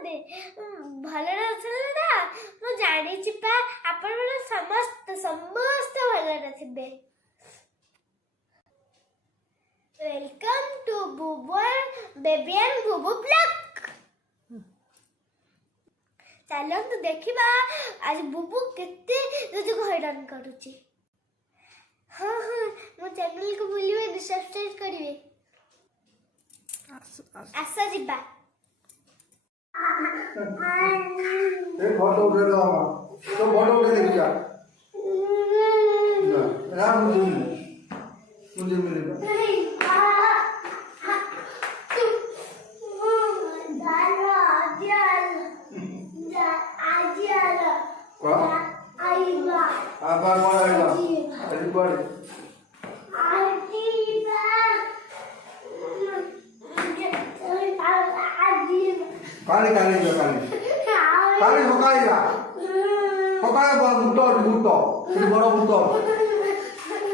ଅଛନ୍ତି? ଭଲରେ ଅଛନ୍ତି ନା? ମୁଁ ଜାଣିଛି ପା ଆପଣମାନେ ସମସ୍ତେ ଭଲରେ ଥିବେ। Welcome to Bubu baby and Bubu blog. ଚାଲନ୍ତୁ ଦେଖିବା ଆଜି ବୁବୁ କେତେ ରୋଜକୁ ହଇରାଣ କରୁଛି। ହଁ ମୋ ଚ୍ୟାନେଲକୁ ଭୁଲିବେନି, ସବସ୍କ୍ରାଇବ କରିବେ। ଆସ ଯିବା। ଏ ଫଟୋ ଉଠେଇ ଦବା ତ ଫଟୋ ଉଠେଇ ଦେଖିବା ନା ମୁଁ ଯିବି আবার পড়া হইলো আজ পড়ে কালি কালি কালি কালি সকাইলা সকালে ভূত সেই বড়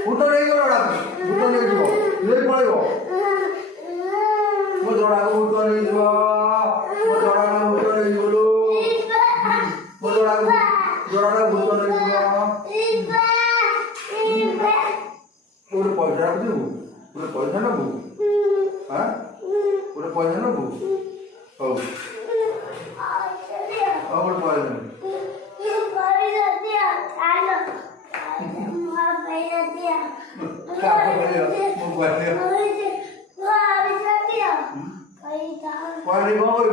ভূত নেই গেল রাতে ভূত নেই যাব নেই পড়াইব ମୋ ଜଡ଼ାକୁ ଭୂତ ନେଇଯିବ ମୋ ଜଡ଼ାକୁ ଭୂତ ନେଇଯିବ ମୋ ଜଡ଼ାକୁ ଭୂତ ନେଇଯିବ ଗୋଟେ ପଇସା ରଖିଥିବୁ ଗୋଟେ ପଇସା ନେବୁ ଗୋଟେ ପଇସା ନେବୁ ହଉ ଗୋଟେ ପଇସା ନେବୁ Pode igual